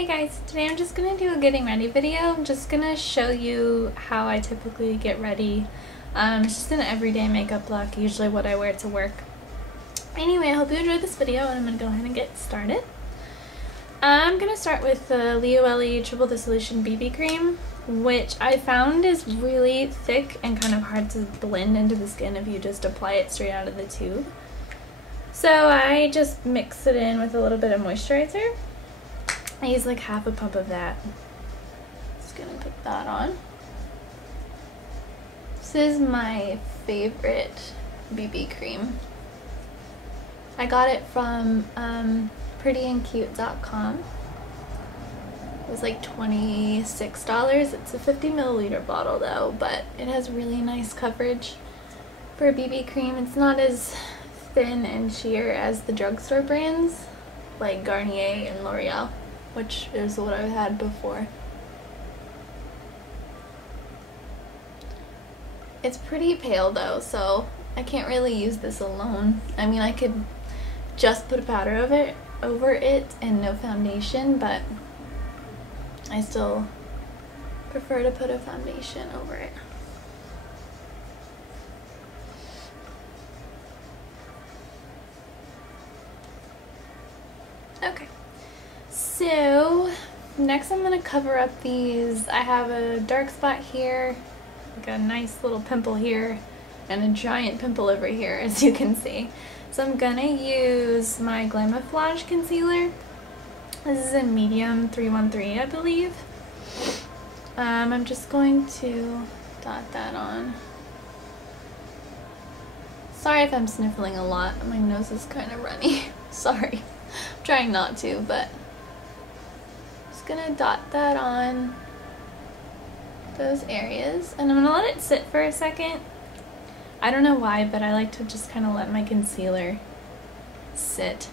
Hey guys, today I'm just gonna do a getting ready video. I'm just gonna show you how I typically get ready. It's just an everyday makeup look, usually what I wear to work. Anyway, I hope you enjoyed this video and I'm gonna go ahead and get started. I'm gonna start with the e.l.f. Triple Dissolution BB Cream, which I found is really thick and kind of hard to blend into the skin if you just apply it straight out of the tube. So I just mix it in with a little bit of moisturizer. I use like half a pump of that. Just gonna put that on. This is my favorite BB cream. I got it from prettyandcute.com. It was like $26. It's a 50 milliliter bottle though, but it has really nice coverage for a BB cream. It's not as thin and sheer as the drugstore brands like Garnier and L'Oreal, which is what I've had before. It's pretty pale though, so I can't really use this alone. I mean, I could just put a powder of it over it and no foundation, but I still prefer to put a foundation over it. Okay. So next I'm going to cover up these. I have a dark spot here, like a nice little pimple here, and a giant pimple over here, as you can see. So I'm going to use my Glamouflage concealer. This is in medium 313, I believe. I'm just going to dot that on. Sorry if I'm sniffling a lot. My nose is kind of runny. Sorry. I'm trying not to, but I'm just gonna dot that on those areas, and I'm gonna let it sit for a second. I don't know why, but I like to just kind of let my concealer sit.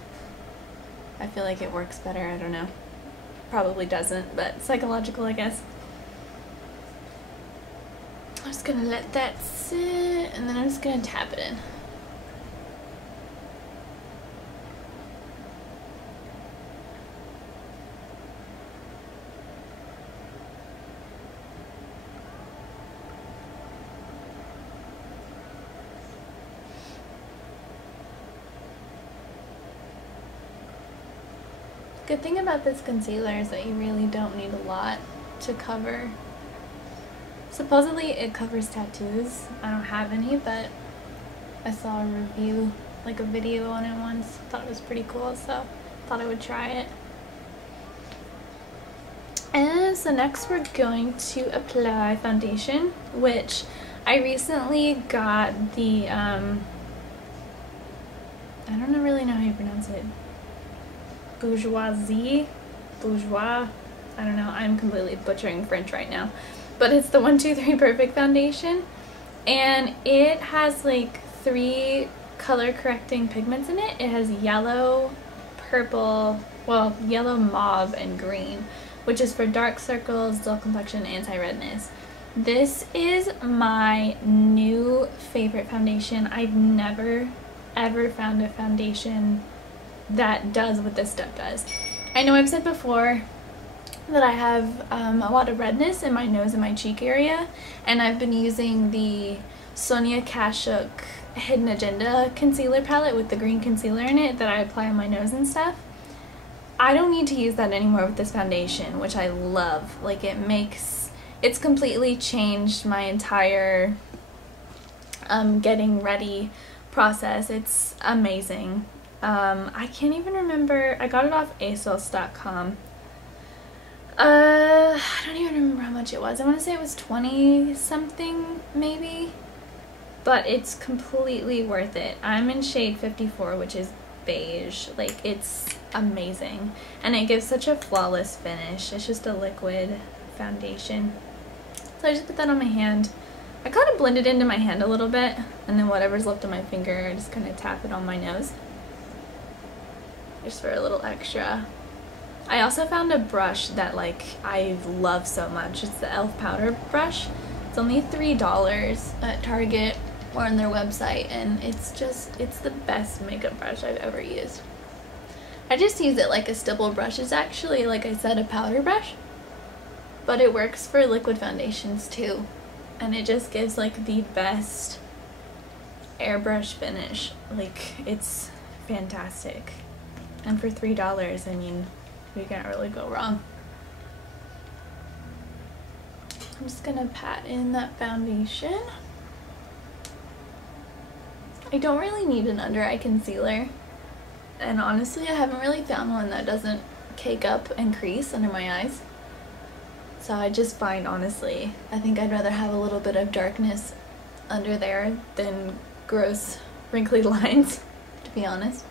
I feel like it works better. I don't know. Probably doesn't, but psychological, I guess. I'm just gonna let that sit, and then I'm just gonna tap it in. Good thing about this concealer is that you really don't need a lot to cover. Supposedly it covers tattoos. I don't have any, but I saw a review, like a video on it once. Thought it was pretty cool, so thought I would try it. And so next we're going to apply foundation, which I recently got the, I don't really know how you pronounce it. Bourjois, I don't know, I'm completely butchering French right now, but it's the 123 Perfect foundation, and it has like 3 color correcting pigments in it. It has yellow, purple, well, yellow, mauve, and green, which is for dark circles, dull complexion, anti-redness. This is my new favorite foundation. I've never ever found a foundation that does what this stuff does. I know I've said before that I have a lot of redness in my nose and my cheek area, and I've been using the Sonia Kashuk Hidden Agenda concealer palette with the green concealer in it that I apply on my nose and stuff. I don't need to use that anymore with this foundation, which I love. Like, it's completely changed my entire getting ready process. It's amazing. I can't even remember. I got it off ASOS.com. I don't even remember how much it was. I want to say it was 20 something maybe, but it's completely worth it. I'm in shade 54, which is beige. Like, it's amazing, and it gives such a flawless finish. It's just a liquid foundation. So I just put that on my hand. I kind of blend it into my hand a little bit, and then whatever's left on my finger, I just kind of tap it on my nose just for a little extra. I also found a brush that like I love so much. It's the e.l.f. powder brush. It's only $3 at Target or on their website, and it's the best makeup brush I've ever used. I just use it like a stipple brush. It's actually, like I said, a powder brush, but it works for liquid foundations too, and it just gives like the best airbrush finish. Like, it's fantastic, and for $3, I mean, you can't really go wrong. I'm just gonna pat in that foundation. I don't really need an under eye concealer, and honestly I haven't really found one that doesn't cake up and crease under my eyes. So I just find, honestly, I think I'd rather have a little bit of darkness under there than gross wrinkly lines, to be honest.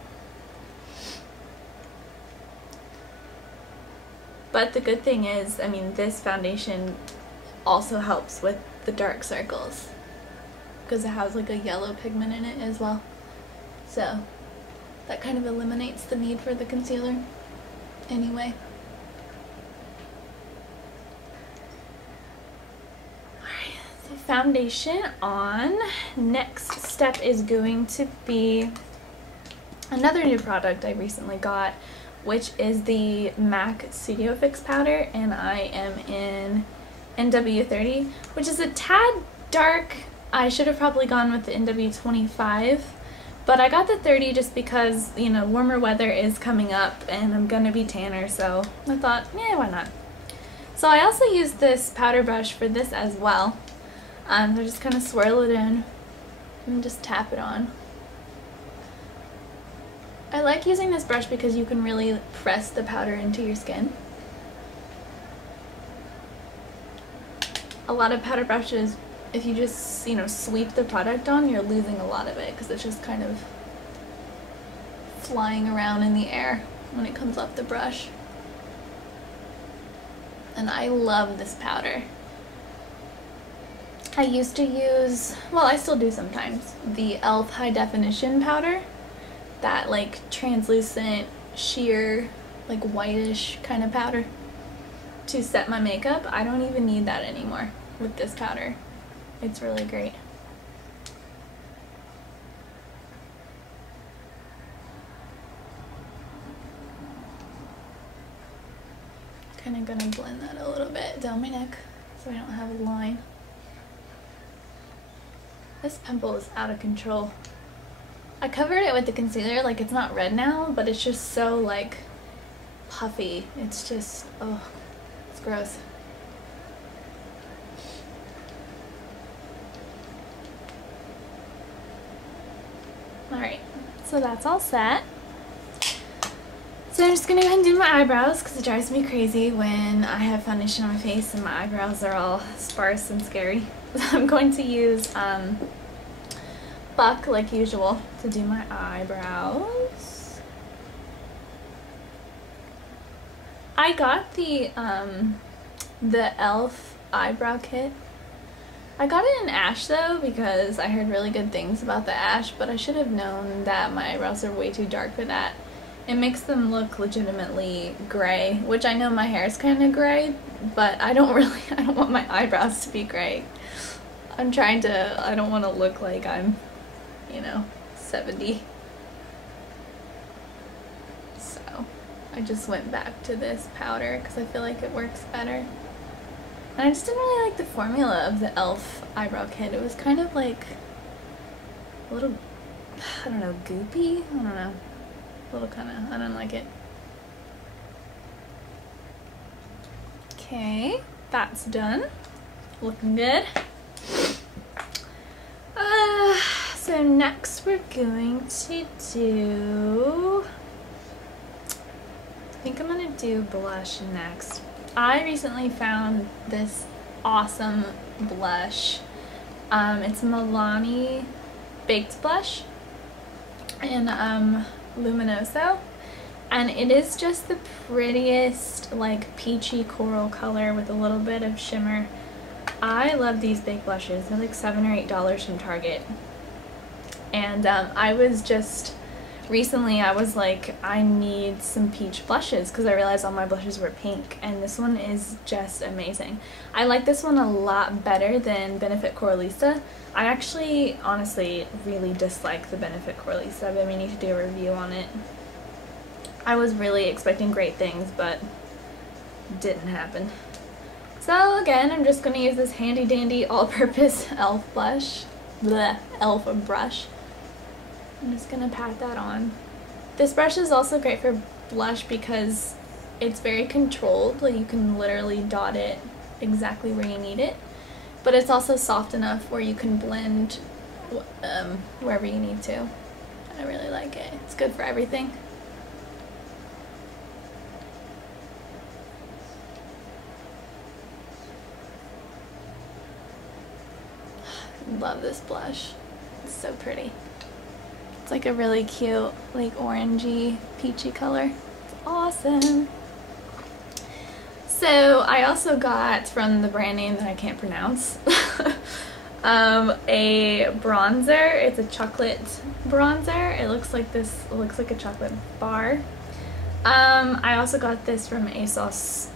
But the good thing is, I mean, this foundation also helps with the dark circles because it has like a yellow pigment in it as well. So that kind of eliminates the need for the concealer anyway. Alright, so foundation on. Next step is going to be another new product I recently got, which is the MAC Studio Fix powder, and I am in NW30, which is a tad dark. I should have probably gone with the NW25, but I got the 30 just because, you know, warmer weather is coming up and I'm gonna be tanner, so I thought, yeah, why not? So I also use this powder brush for this as well. So just kind of swirl it in and just tap it on. I like using this brush because you can really press the powder into your skin. A lot of powder brushes, if you just, you know, sweep the product on, you're losing a lot of it because it's just kind of flying around in the air when it comes off the brush. And I love this powder. I used to use, well, I still do sometimes, the e.l.f. high definition powder. That like translucent, sheer, like whitish kind of powder to set my makeup. I don't even need that anymore with this powder. It's really great. Kind of gonna blend that a little bit down my neck so I don't have a line. This pimple is out of control. I covered it with the concealer, like it's not red now, but it's just so like puffy. It's just, oh, it's gross. Alright, so that's all set. So I'm just gonna go ahead and do my eyebrows because it drives me crazy when I have foundation on my face and my eyebrows are all sparse and scary. So I'm going to use Buck, like usual, to do my eyebrows. I got the e.l.f. eyebrow kit. I got it in ash though because I heard really good things about the ash, but I should have known that my eyebrows are way too dark for that. It makes them look legitimately gray, which I know my hair is kind of gray, but I don't want my eyebrows to be gray. I don't want to look like I'm, you know, 70. So I just went back to this powder because I feel like it works better. And I just didn't really like the formula of the e.l.f. eyebrow kit. It was kind of like a little, I don't know, goopy? I don't know. A little kind of, I don't like it. Okay, that's done. Looking good. So next we're going to do, I think I'm going to do blush next. I recently found this awesome blush. It's Milani Baked Blush in Luminoso, and it is just the prettiest like peachy coral color with a little bit of shimmer. I love these baked blushes. They're like $7 or $8 from Target. And I was just recently, I was like, I need some peach blushes because I realized all my blushes were pink, and this one is just amazing. I like this one a lot better than Benefit Coralista. I actually honestly really dislike the Benefit Coralista. I've been meaning to do a review on it. I was really expecting great things, but didn't happen. So again, I'm just going to use this handy dandy all-purpose e.l.f. blush. Bleh, e.l.f. brush. I'm just going to pat that on. This brush is also great for blush because it's very controlled. Like, you can literally dot it exactly where you need it. But it's also soft enough where you can blend wherever you need to. I really like it. It's good for everything. Love this blush. It's so pretty. It's like a really cute, like orangey, peachy color. It's awesome. So I also got from the brand name that I can't pronounce a bronzer. It's a chocolate bronzer. It looks like this. It looks like a chocolate bar. I also got this from ASOS.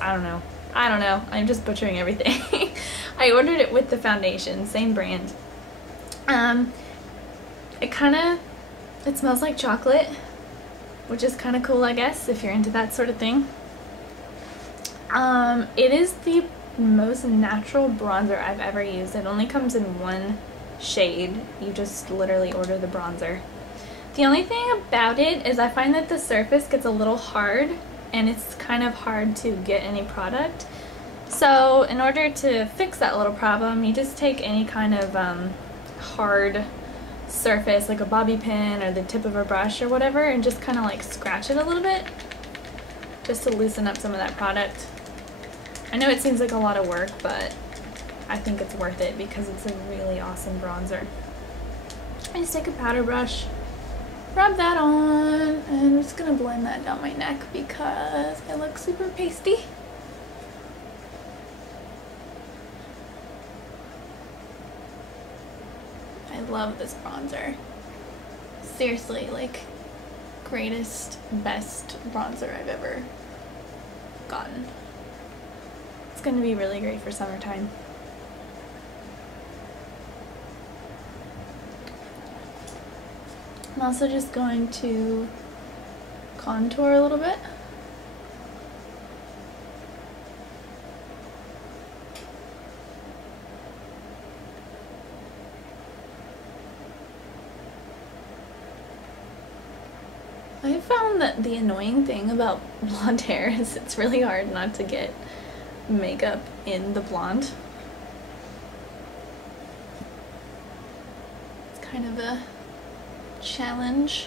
I don't know. I'm just butchering everything. I ordered it with the foundation, same brand. It smells like chocolate, which is kind of cool, I guess, if you're into that sort of thing. It is the most natural bronzer I've ever used. It only comes in one shade. You just literally order the bronzer. The only thing about it is I find that the surface gets a little hard, and it's kind of hard to get any product. So in order to fix that little problem, you just take any kind of hard surface, like a bobby pin or the tip of a brush or whatever, and just kind of like scratch it a little bit just to loosen up some of that product. I know it seems like a lot of work, but I think it's worth it because it's a really awesome bronzer. I just take a powder brush, rub that on, and I'm just gonna blend that down my neck because I look super pasty. I love this bronzer. Seriously, like, greatest, best bronzer I've ever gotten. It's gonna be really great for summertime. I'm also just going to contour a little bit. I found that the annoying thing about blonde hair is it's really hard not to get makeup in the blonde. It's kind of a challenge.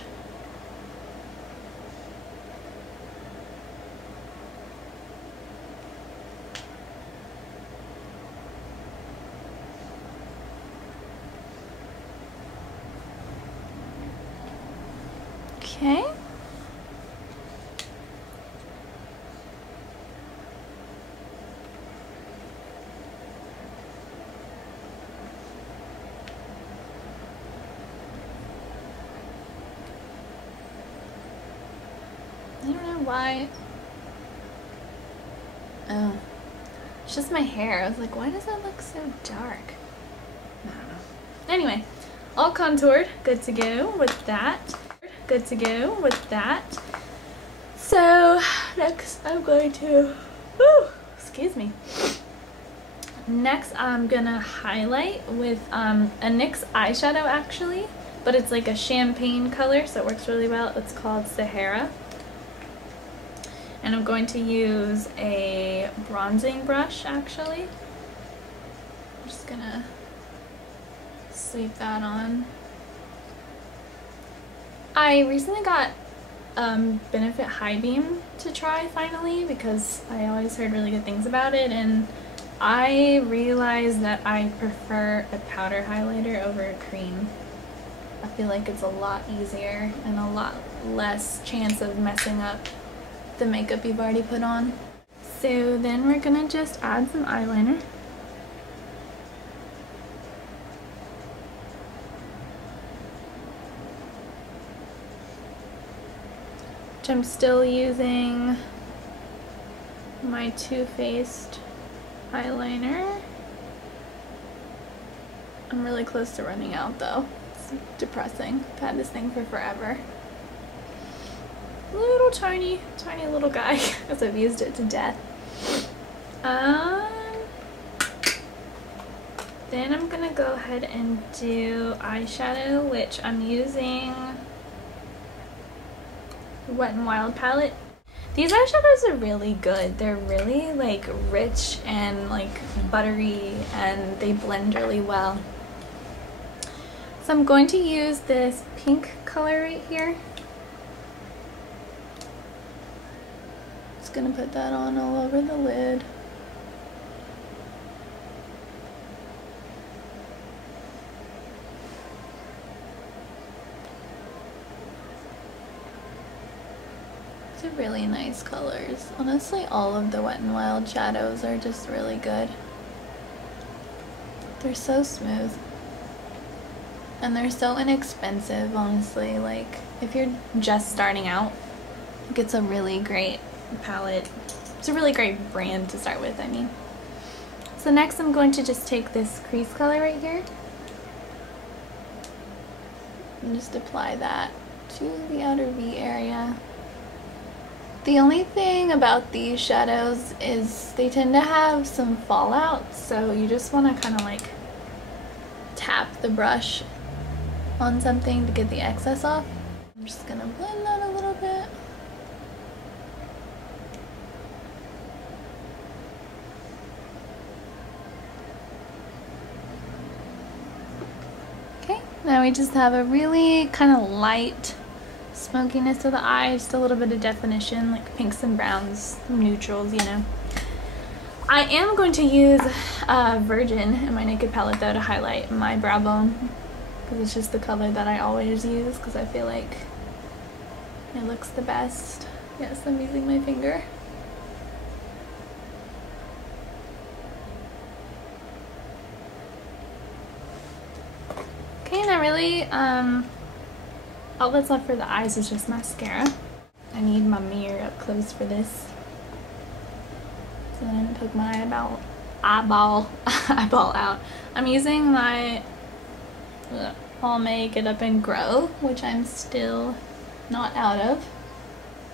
Okay. I don't know why. Oh, it's just my hair. I was like, why does that look so dark? I don't know. Anyway, all contoured, good to go with that. Good to go with that. So next I'm going to, excuse me. Next I'm gonna highlight with a NYX eyeshadow actually, but it's like a champagne color, so it works really well. It's called Sahara. And I'm going to use a bronzing brush actually. I'm just gonna sweep that on. I recently got Benefit High Beam to try finally because I always heard really good things about it, and I realized that I prefer a powder highlighter over a cream. I feel like it's a lot easier and a lot less chance of messing up the makeup you've already put on. So then we're gonna just add some eyeliner. Which I'm still using my Too Faced eyeliner. I'm really close to running out though. It's depressing. I've had this thing for forever. Little tiny little guy because I've used it to death. Then I'm gonna go ahead and do eyeshadow, which I'm using Wet n Wild palette. These eyeshadows are really good. They're really like rich and like buttery, and they blend really well. So I'm going to use this pink color right here. Just gonna put that on all over the lid. These are really nice colors. Honestly, all of the Wet n Wild shadows are just really good. They're so smooth. And they're so inexpensive, honestly. Like, if you're just starting out, it's a really great palette. It's a really great brand to start with, I mean. So next I'm going to just take this crease color right here and just apply that to the outer V area. The only thing about these shadows is they tend to have some fallout, so you just want to kind of like tap the brush on something to get the excess off. I'm just gonna blend that a little bit. Okay, now we just have a really kind of light smokiness to the eye, just a little bit of definition, like pinks and browns, neutrals, you know. I am going to use Virgin in my Naked palette though to highlight my brow bone, because it's just the color that I always use because I feel like it looks the best. Yes, I'm using my finger. Okay, now really all that's left for the eyes is just mascara. I need my mirror up close for this. So then I'm gonna poke my eyeball out. I'm using my All Make It Up and Grow, which I'm still not out of.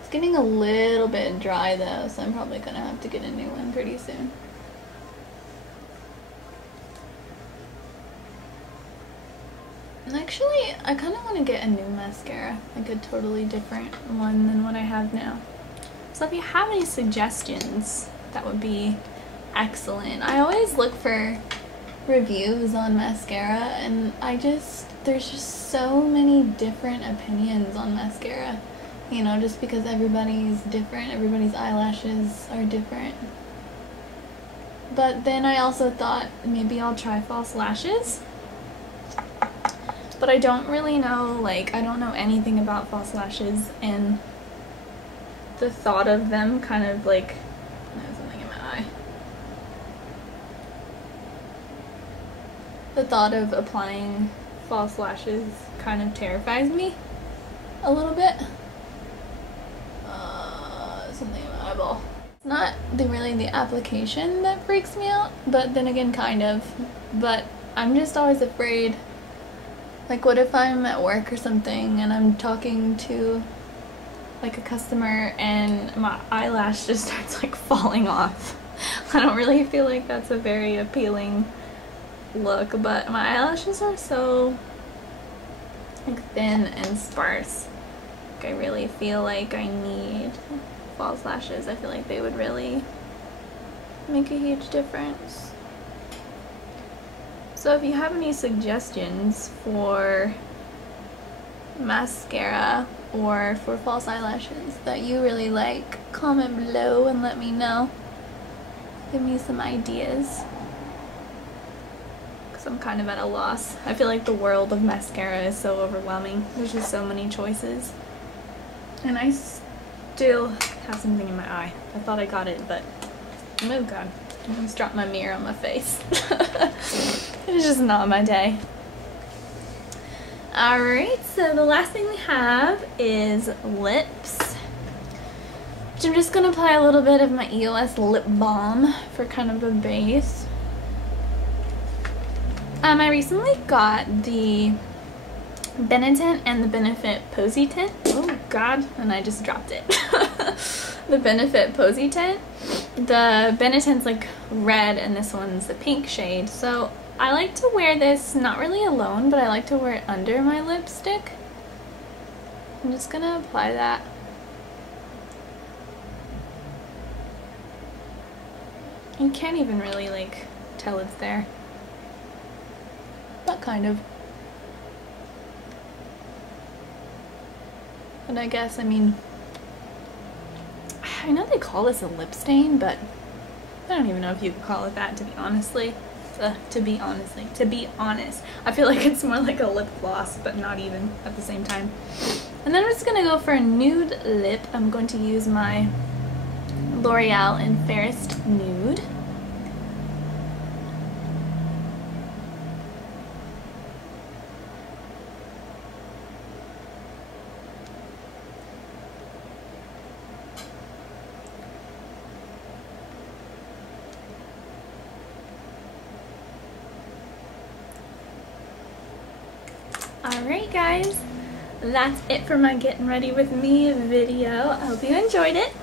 It's getting a little bit dry though, so I'm probably gonna have to get a new one pretty soon. And actually, I kind of want to get a new mascara, like a totally different one than what I have now. So if you have any suggestions, that would be excellent. I always look for reviews on mascara, and there's just so many different opinions on mascara. You know, just because everybody's different, everybody's eyelashes are different. But then I also thought maybe I'll try false lashes. But I don't really know, like, I don't know anything about false lashes, and the thought of them kind of like, there's something in my eye. The thought of applying false lashes kind of terrifies me a little bit. Something in my eyeball. It's not really the application that freaks me out, but then again kind of. But I'm just always afraid. Like, what if I'm at work or something and I'm talking to like a customer and my eyelash just starts like falling off? I don't really feel like that's a very appealing look, but my eyelashes are so like thin and sparse. Like, I really feel like I need false lashes. I feel like they would really make a huge difference. So if you have any suggestions for mascara or for false eyelashes that you really like, comment below and let me know. Give me some ideas, because I'm kind of at a loss. I feel like the world of mascara is so overwhelming. There's just so many choices. And I still have something in my eye. I thought I got it, but oh god. I almost dropped my mirror on my face. It's just not my day. Alright, so the last thing we have is lips, which I'm just going to apply a little bit of my EOS lip balm for kind of a base. I recently got the Benetint and the Benefit Posy Tint. Oh god, and I just dropped it. The Benefit Posy Tint. The Benetint's like red and this one's the pink shade. So I like to wear this not really alone, but I like to wear it under my lipstick. I'm just gonna apply that. You can't even really like tell it's there. But kind of. But I guess, I mean, I know they call this a lip stain, but I don't even know if you could call it that, to be honest. I feel like it's more like a lip gloss, but not even at the same time. And then I'm just gonna go for a nude lip. I'm going to use my L'Oreal in Fairest Nude. Alright guys, that's it for my getting ready with me video. I hope you enjoyed it.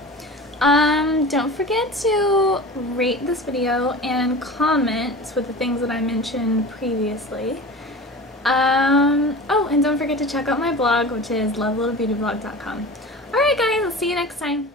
Don't forget to rate this video and comment with the things that I mentioned previously. Oh, and don't forget to check out my blog, which is lovelittlebbeautyblog.com. Alright guys, I'll see you next time.